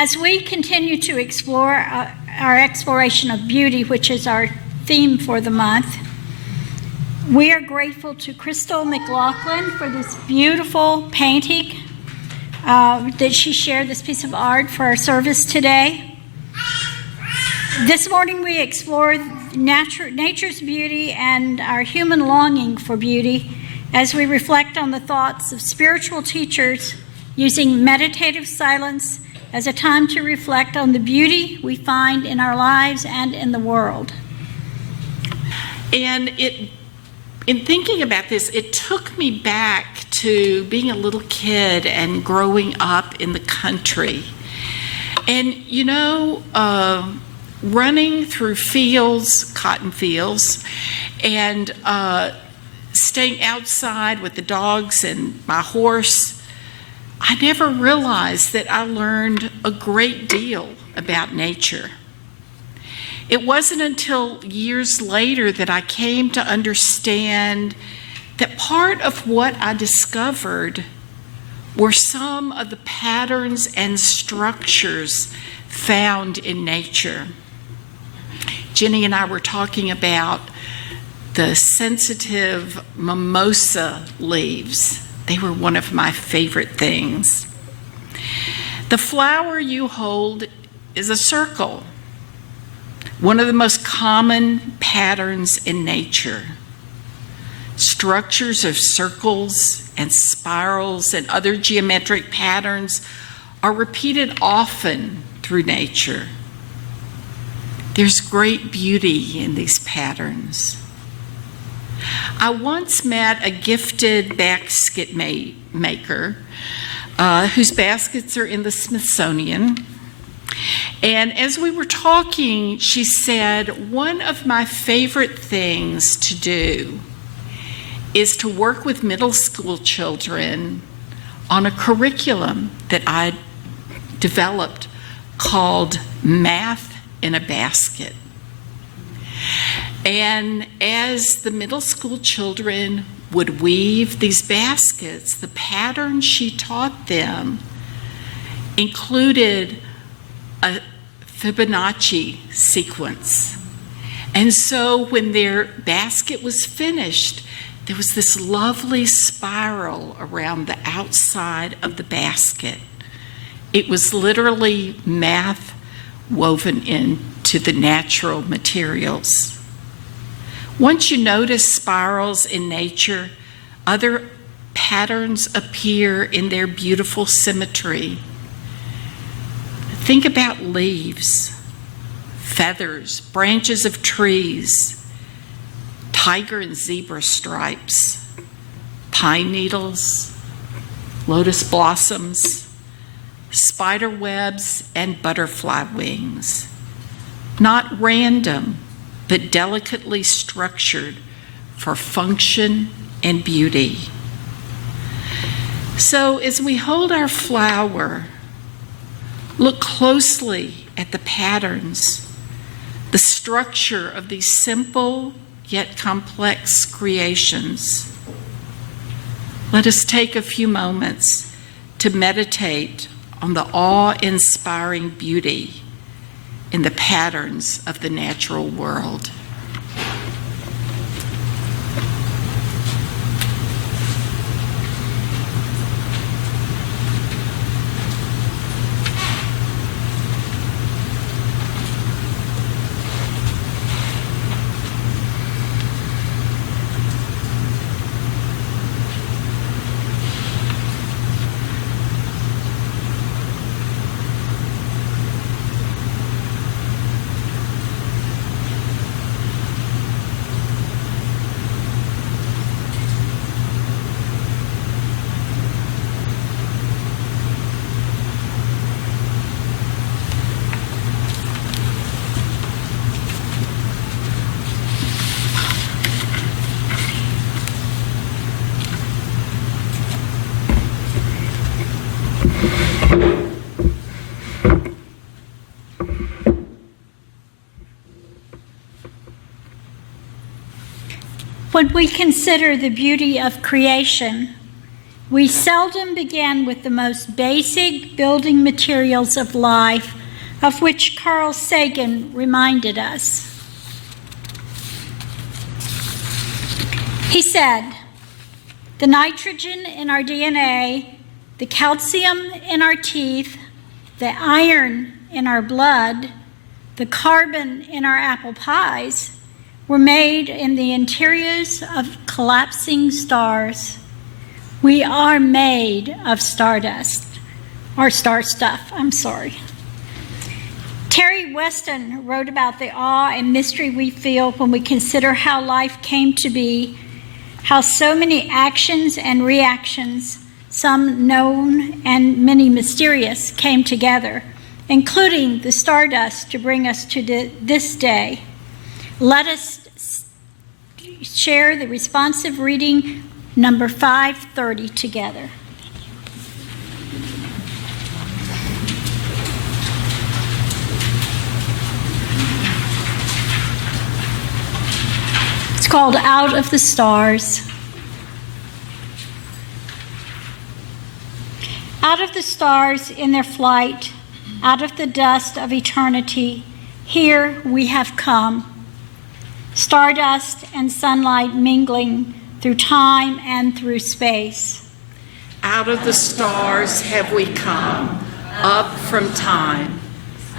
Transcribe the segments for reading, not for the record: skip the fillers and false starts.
As we continue to explore our exploration of beauty, which is our theme for the month, we are grateful to Crystal McLaughlin for this beautiful painting that she shared, this piece of art for our service today. This morning we explored nature's beauty and our human longing for beauty as we reflect on the thoughts of spiritual teachers using meditative silence as a time to reflect on the beauty we find in our lives and in the world. And in thinking about this, it took me back to being a little kid and growing up in the country. And, running through fields, cotton fields, and staying outside with the dogs and my horse, I never realized that I learned a great deal about nature. It wasn't until years later that I came to understand that part of what I discovered were some of the patterns and structures found in nature. Jenny and I were talking about the sensitive mimosa leaves. They were one of my favorite things. The flower you hold is a circle, one of the most common patterns in nature. Structures of circles and spirals and other geometric patterns are repeated often through nature. There's great beauty in these patterns. I once met a gifted basket maker whose baskets are in the Smithsonian. And as we were talking, she said, one of my favorite things to do is to work with middle school children on a curriculum that I developed called Math in a Basket. And as the middle school children would weave these baskets, the pattern she taught them included a Fibonacci sequence. And so when their basket was finished, there was this lovely spiral around the outside of the basket. It was literally math woven into the natural materials. Once you notice spirals in nature, other patterns appear in their beautiful symmetry. Think about leaves, feathers, branches of trees, tiger and zebra stripes, pine needles, lotus blossoms, spider webs, and butterfly wings. Not random, but delicately structured for function and beauty. So as we hold our flower, look closely at the patterns, the structure of these simple yet complex creations. Let us take a few moments to meditate on the awe-inspiring beauty in the patterns of the natural world. When we consider the beauty of creation, We seldom begin with the most basic building materials of life, of which Carl Sagan reminded us. He said, "The nitrogen in our DNA, the calcium in our teeth, the iron in our blood, the carbon in our apple pies were made in the interiors of collapsing stars. We are made of stardust, or star stuff, I'm sorry." Terry Weston wrote about the awe and mystery we feel when we consider how life came to be, how so many actions and reactions, some known and many mysterious, came together, including the stardust to bring us to this day. Let us share the responsive reading number 530 together. It's called Out of the Stars. Out of the stars in their flight, out of the dust of eternity, here we have come. Stardust and sunlight mingling through time and through space. Out of the stars have we come, up from time.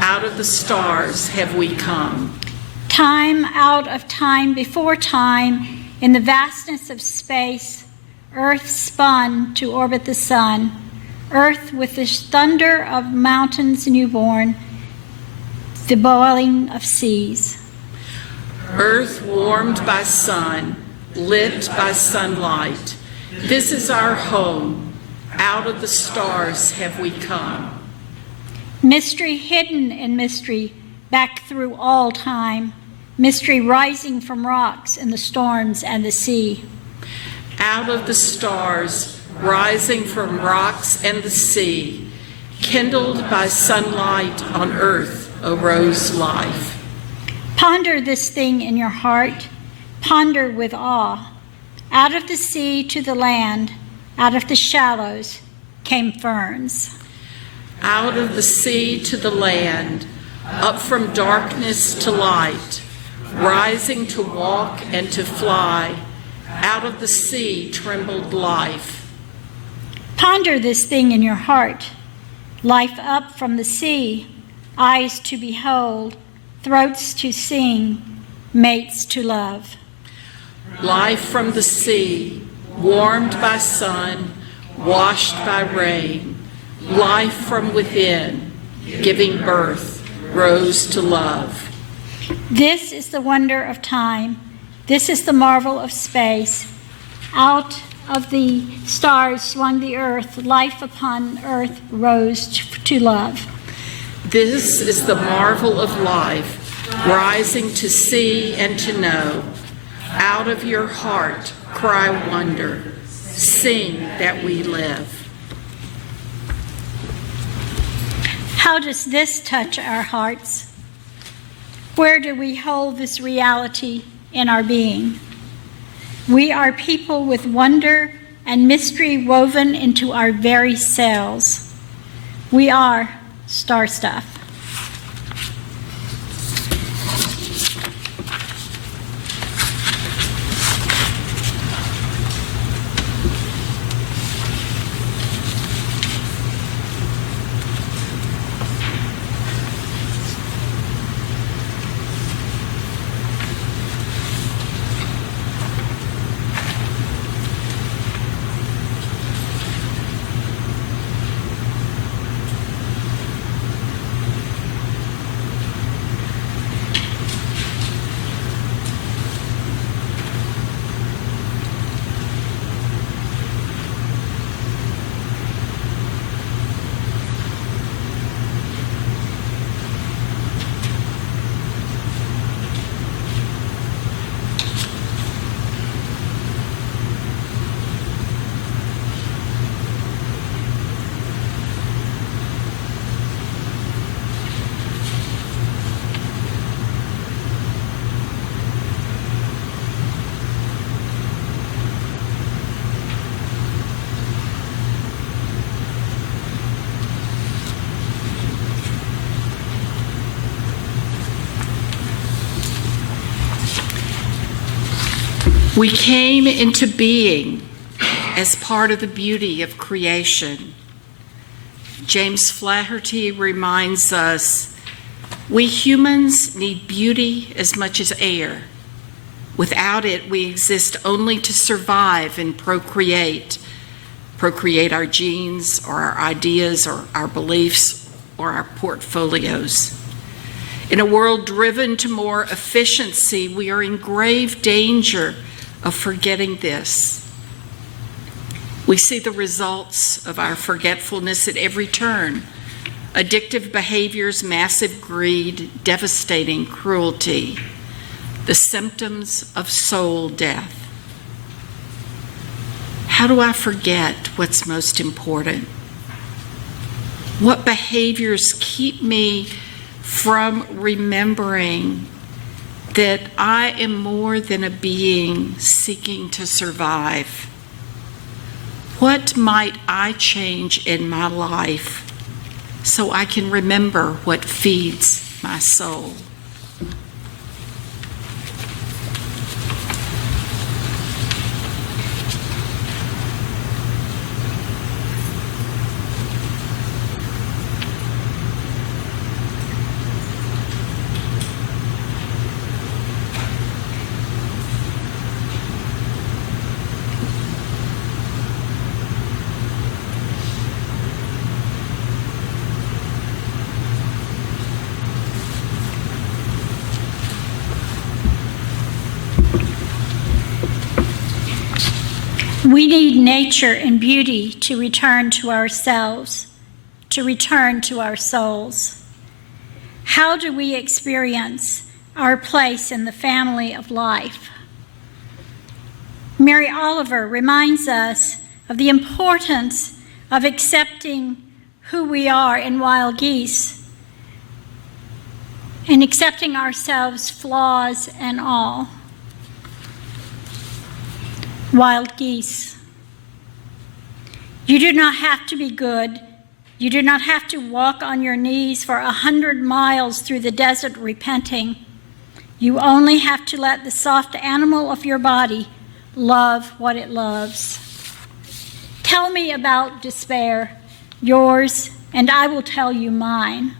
Out of the stars have we come. Time out of time before time, in the vastness of space, Earth spun to orbit the sun. Earth with the thunder of mountains newborn, the boiling of seas. Earth warmed by sun, lit by sunlight. This is our home. Out of the stars have we come. Mystery hidden in mystery, back through all time. Mystery rising from rocks in the storms and the sea. Out of the stars, rising from rocks and the sea, kindled by sunlight on earth arose life. Ponder this thing in your heart. Ponder with awe. Out of the sea to the land, out of the shallows came ferns. Out of the sea to the land, up from darkness to light, rising to walk and to fly, out of the sea trembled life. Ponder this thing in your heart. Life up from the sea, eyes to behold, throats to sing, mates to love. Life from the sea, warmed by sun, washed by rain. Life from within, giving birth, rose to love. This is the wonder of time. This is the marvel of space. Out of the stars swung the earth. Life upon earth rose to love. This is the marvel of life, rising to see and to know. Out of your heart cry wonder, sing that we live. How does this touch our hearts? Where do we hold this reality in our being? We are people with wonder and mystery woven into our very cells. We are star stuff. We came into being as part of the beauty of creation. James Flaherty reminds us, we humans need beauty as much as air. Without it, we exist only to survive and procreate our genes or our ideas or our beliefs or our portfolios. In a world driven to more efficiency, we are in grave danger of forgetting this. We see the results of our forgetfulness at every turn: addictive behaviors, massive greed, devastating cruelty, the symptoms of soul death. How do I forget what's most important? What behaviors keep me from remembering that I am more than a being seeking to survive? What might I change in my life so I can remember what feeds my soul? We need nature and beauty to return to ourselves, to return to our souls. How do we experience our place in the family of life? Mary Oliver reminds us of the importance of accepting who we are in wild geese and accepting ourselves, flaws and all. Wild geese. You do not have to be good. You do not have to walk on your knees for 100 miles through the desert repenting. You only have to let the soft animal of your body love what it loves. Tell me about despair, yours, and I will tell you mine.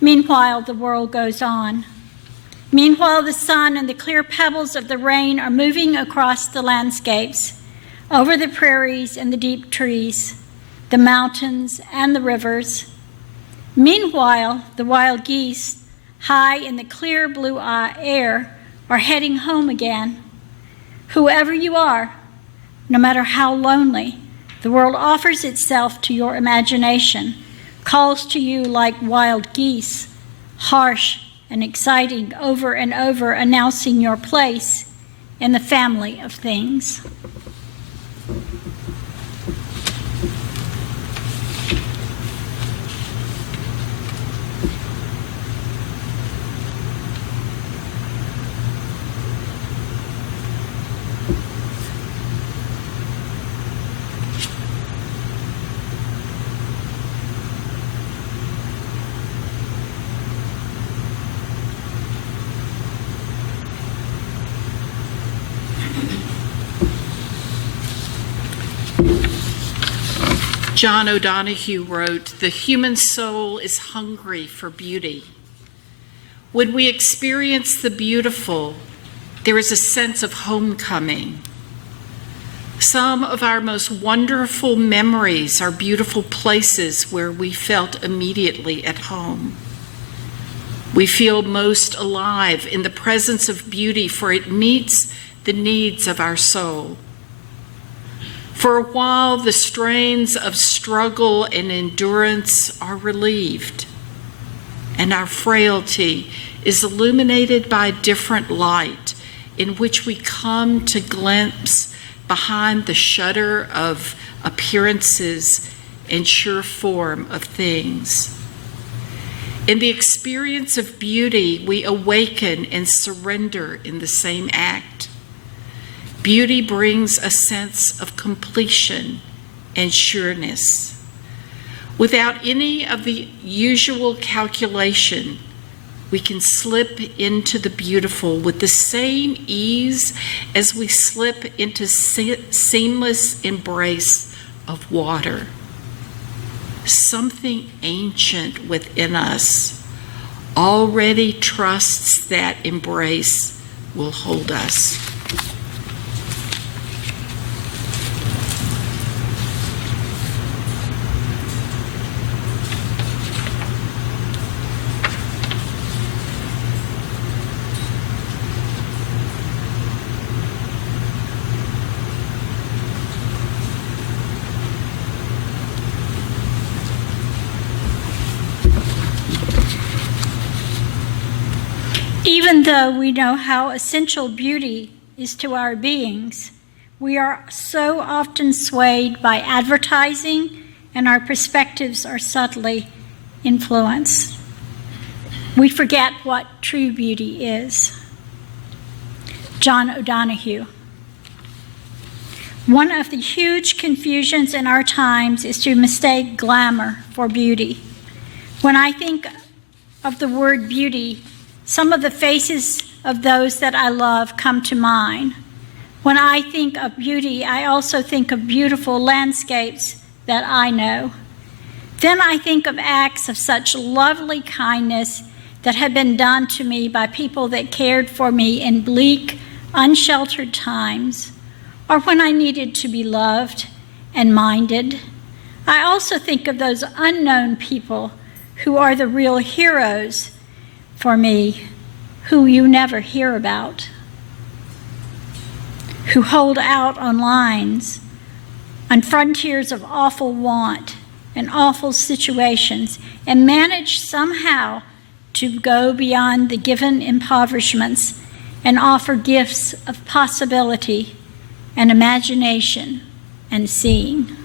Meanwhile, the world goes on. Meanwhile, the sun and the clear pebbles of the rain are moving across the landscapes, over the prairies and the deep trees, the mountains and the rivers. Meanwhile, the wild geese, high in the clear blue air, are heading home again. Whoever you are, no matter how lonely, the world offers itself to your imagination, calls to you like wild geese, harsh and exciting, over and over, announcing your place in the family of things. John O'Donohue wrote, "The human soul is hungry for beauty. When we experience the beautiful, there is a sense of homecoming. Some of our most wonderful memories are beautiful places where we felt immediately at home. We feel most alive in the presence of beauty, for it meets the needs of our soul. For a while, the strains of struggle and endurance are relieved, and our frailty is illuminated by a different light in which we come to glimpse behind the shudder of appearances and sure form of things. In the experience of beauty, we awaken and surrender in the same act. Beauty brings a sense of completion and sureness. Without any of the usual calculation, We can slip into the beautiful with the same ease as we slip into seamless embrace of water. Something ancient within us already trusts that embrace will hold us. Even though we know how essential beauty is to our beings, we are so often swayed by advertising, and our perspectives are subtly influenced. We forget what true beauty is. John O'Donohue. One of the huge confusions in our times is to mistake glamour for beauty. When I think of the word beauty, some of the faces of those that I love come to mind. When I think of beauty, I also think of beautiful landscapes that I know. Then I think of acts of such lovely kindness that have been done to me by people that cared for me in bleak, unsheltered times, or when I needed to be loved and minded. I also think of those unknown people who are the real heroes for me, who you never hear about, who hold out on lines, on frontiers of awful want and awful situations, and manage somehow to go beyond the given impoverishments and offer gifts of possibility and imagination and seeing.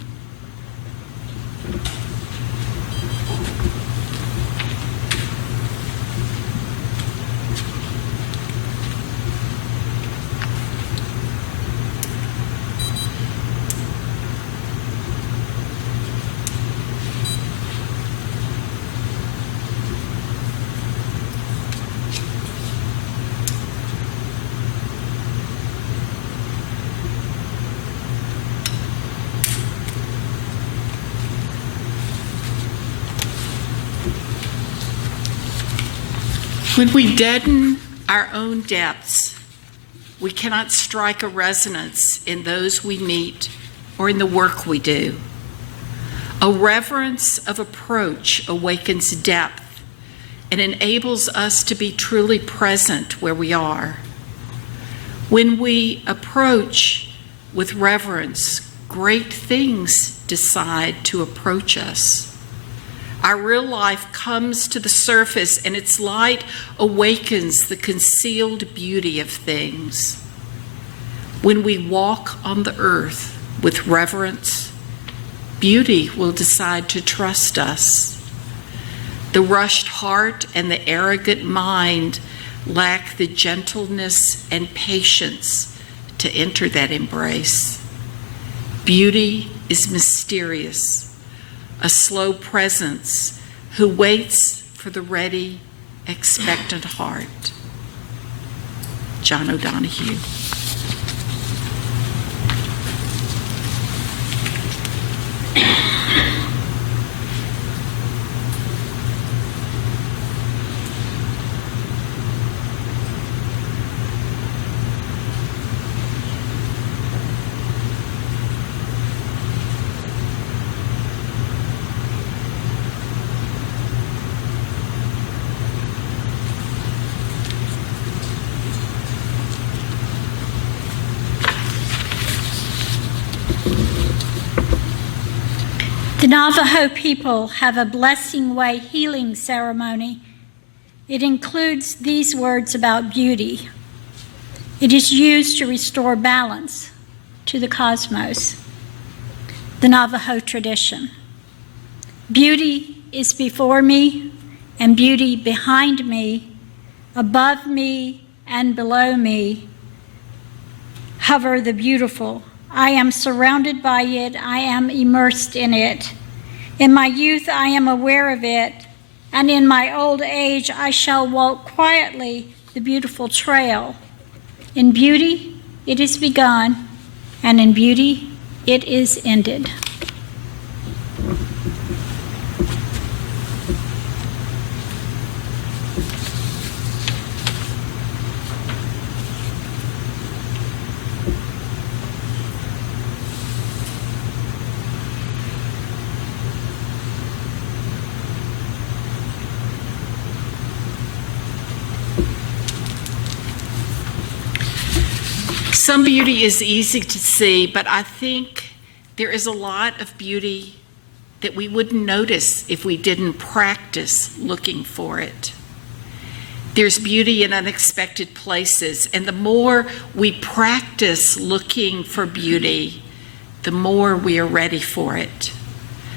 When we deaden our own depths, we cannot strike a resonance in those we meet or in the work we do. A reverence of approach awakens depth and enables us to be truly present where we are. When we approach with reverence, great things decide to approach us. Our real life comes to the surface, and its light awakens the concealed beauty of things. When we walk on the earth with reverence, beauty will decide to trust us. The rushed heart and the arrogant mind lack the gentleness and patience to enter that embrace. Beauty is mysterious, a slow presence who waits for the ready, expectant heart. John O'Donohue. The Navajo people have a blessing way healing ceremony. It includes these words about beauty. It is used to restore balance to the cosmos. The Navajo tradition. Beauty is before me, and beauty behind me, above me and below me. Hover the beautiful. I am surrounded by it. I am immersed in it. In my youth, I am aware of it. and in my old age I shall walk quietly the beautiful trail. In beauty it is begun, and in beauty it is ended. Some beauty is easy to see, but I think there is a lot of beauty that we wouldn't notice if we didn't practice looking for it. There's beauty in unexpected places, and the more we practice looking for beauty, the more we are ready for it.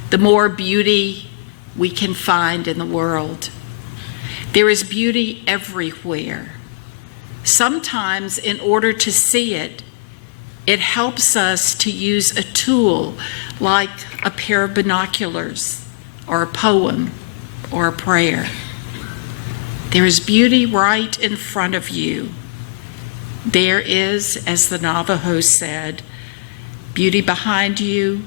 The more beauty we can find in the world. There is beauty everywhere. Sometimes, in order to see it, it helps us to use a tool like a pair of binoculars, or a poem, or a prayer. There is beauty right in front of you. There is, as the Navajo said, beauty behind you,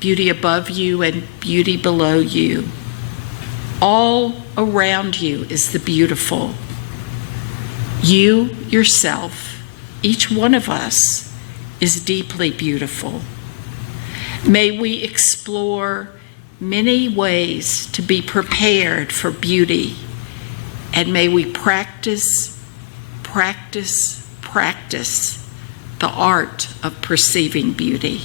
beauty above you, and beauty below you. All around you is the beautiful. You yourself, each one of us, is deeply beautiful. May we explore many ways to be prepared for beauty, and may we practice, practice, practice the art of perceiving beauty.